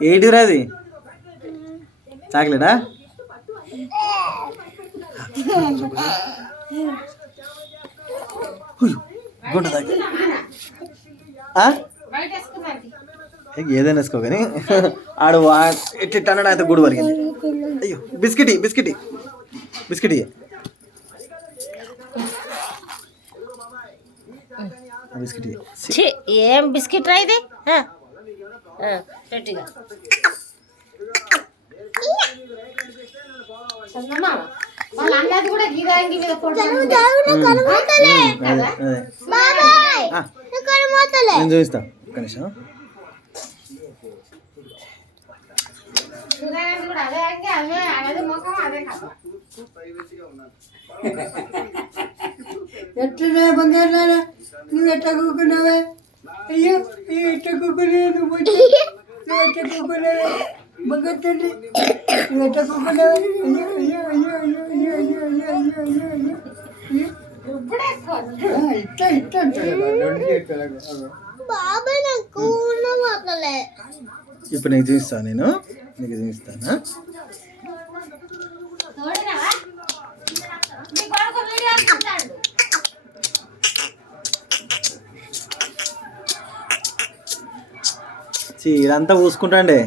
ఏంటిరా అది చాక్లెటా గుంట తాకి ఏదైనా వేసుకో కానీ ఆడు ఎట్టి అన్నాడు అయితే గుడి పలికింది. అయ్యో బిస్కెట్ బిస్కెట్ బిస్కెట్ బిస్కెట్ ఏం బిస్కెట్ రా ఇది నేను చూపిస్తా కనీసం ఎట్లా బంగారు నువ్వు ఎట్లా కూకున్నావే? అయ్యో ఎట్లా కూకునే నువ్వు ఎట్లా కూకున్నావే బంగారు తండ్రి నువ్వు ఎట్లా కూకున్నావే? అయ్యో అయ్యో అయ్యో అయ్యో అయ్యో అయ్యో అయ్యో అయ్యో అయ్యో అయ్యో ఇట్లా ఇట్లా ఇప్పుడు నీకు చూపిస్తాను నేను నీకు చూపిస్తానా ఇదంతా పూసుకుంటాండే